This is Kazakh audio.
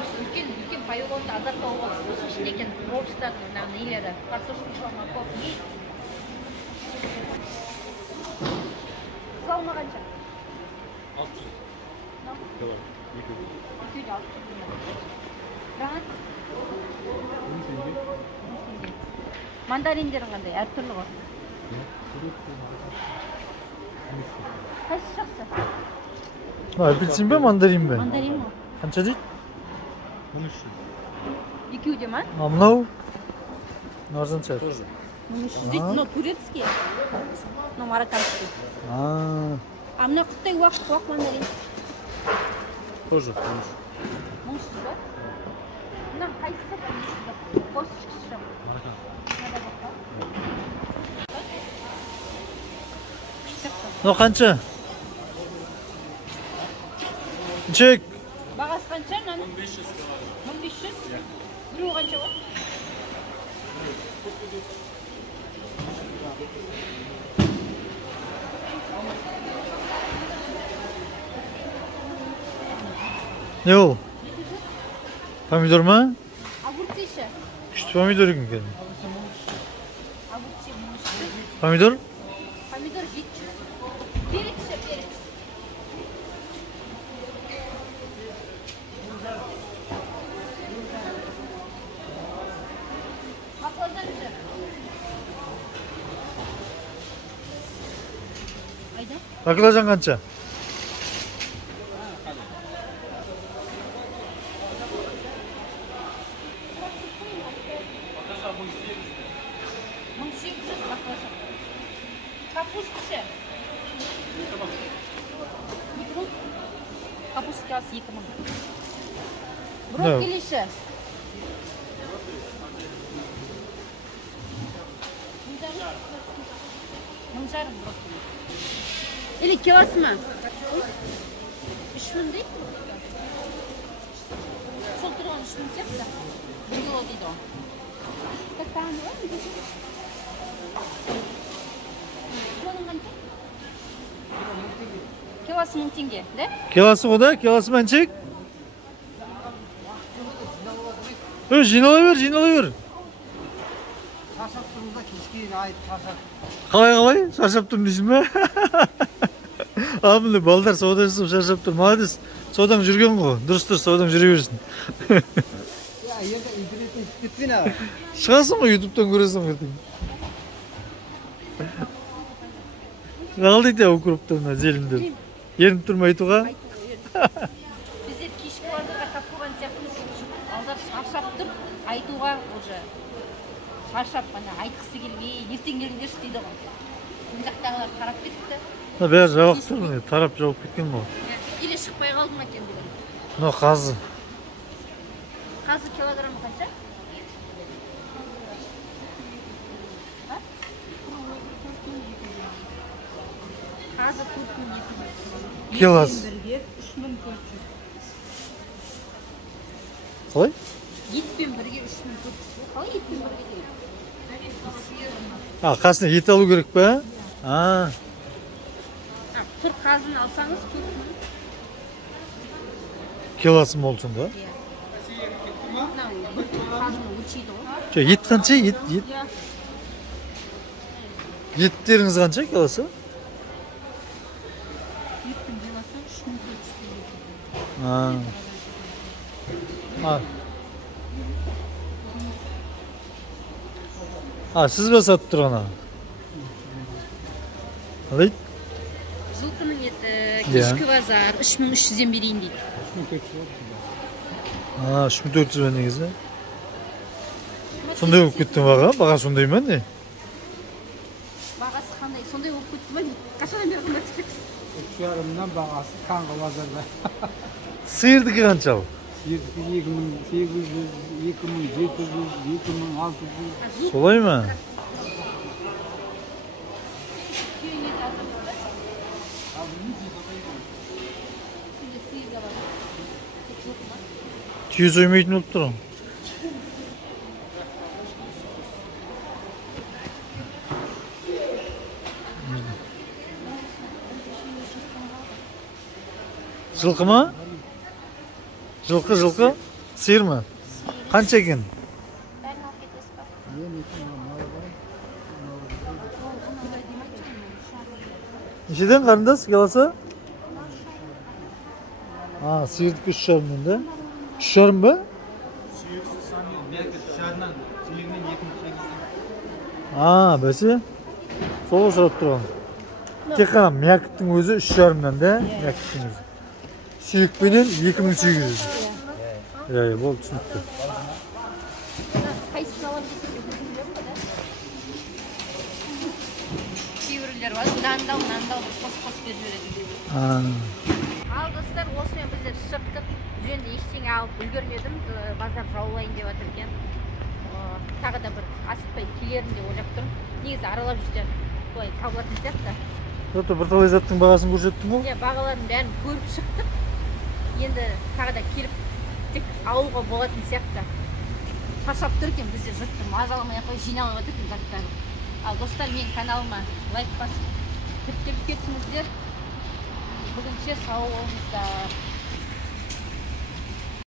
үлкен полигонда азат тауып ішінде екен орыстардың нелері картошка көп. Салма қанша? 600 кило. 200 гранат? Мандариндерің қандай? Әртүрлі ғой. Қайсы жақсы? Апельсин бе, мандарин бе? Мандарин ма? Қанша дейді? 1300. А Екеуде ма? мынау? Арзан шығар. 1300 дейді, но турецкий, но марокканский. А мына құттай уақ мандарин. Тоже 1300. 1300 ба? Мына қайсысы? Косточкасы. Мынау қанша? Чек. Бағасы қанша мынаның? 1500. 1500? Біреу қанша ғой? Ne o? Pomidor mu? Огурцы еще. Küçük pomidor ekan. Огурцы. Pomidor? Помидор 700. Перец еще, перец. Баклажан же. Ayda? Baklajan qancha? Капустасы. Капустасы 2000. Брокколиші. Мың жарым брокколи. Или килосы ма? 3000 дейді. Сол тұрған 3000 сияқты. 1 кило дейді о. Тақтағаны ба? Kilosu 1000 tenge, de? Kilosu o da, kilosu ben çek. Jinalayver. Şarşap durumda keşke ait şarşap. Qalay, şarşap turm deysin mi? Abi balдар soğudasın şarşap tur. Malades. Soğudan жүрген ғой. Дұрыс, soğudan жүре берсін. Ya yerde internetten gittin ha. Шығасың ғой, YouTube'дан көресің ертең. Қалай дейді ол групптан зеліндер? Ерініп тұрмай айтуға? Біздер кешкі бардыға тап қойған сияқтымыз. Алдар шаршап тұр, айтуға уже шаршап қана айтқысы келмей, ертең келіңдерші дейді ғой. Бұл жақтағылар тарап кетті. Бәрі жауап тұр, тарап жауап кеткен ғой. Или шықпай қалды ма екен деген. Мынау қазы. Қазы килограммы қанша? Қазы 4200. Kilosu. Қалай? Етпен бірге 3400. Қалай етпен бірге дейді? Қасына ет алу керек пе? Тұр қазын алсаңыз 4000. Kilosu mol сонда? Қазыны өлшейді ғой. Ет қанша? Ет. Еттеріңіз қанша kilosu? Еттің килосы 3400 теңге. Siz mi satıp тұрғана? Қалай? Жылқының еті, кешкі базар 3300-ден берейін дейді. 3400 бен негізі. Сондай болып кетті баға сондай ма не? Бағасы қандай? Сондай болып кетті ма? Қашадан бері қымбат кетті? 3,5'dan бағасы kanka bazarda. Sıyırdık қанша ал? Сиырдікі 2800, 2700, 2600. Солай ма? Күйеуіне де алдыңыз ба? Şimdi sıyır da var. Çok mu? Tüyü soymayı болып тұр. Жылқы ма? Жылқы. Sıyır mı? Qancha ekan? Bärini alып ketesiz ba? Neçeden qarindosh kelasa? Ha, sıyırdık 3,5 da. 3,5 mı? Ha, besi. Soğuk sırap durgan. Tek qana miyakittің өзі 3,5 da, miyakittің өзі. Suyukpenen 2800. Ya, болды, түсінікті. Қайсысын аламын десем де білмеймін ба да? Кейбіреулер бар, мынандау бір қосып беріп жібереді. Ал достар, осымен біздер шықтық. Жөнді ештеңе алып үлгермедім. Базар жаулайын деп жатыр екен. Тағы да бір асықпай келерін деп ойлап тұрмын. Негізі аралап жүрсе солай табылатын сияқты. Bir talay zаттың бағасын көрсеттің ғой? Бағалардың бәрін көріп шықтық. Енді тағы да келіп тек алуға болатын сияқты. Шаршап тұр екен, бізде жұртты мазаламай ақ қойып жиналып жатыр екен заттары. Ал достар, менің каналыма лайк басып, тіркеліп кеттіңіздер. Бүгінше сау болыңыздар.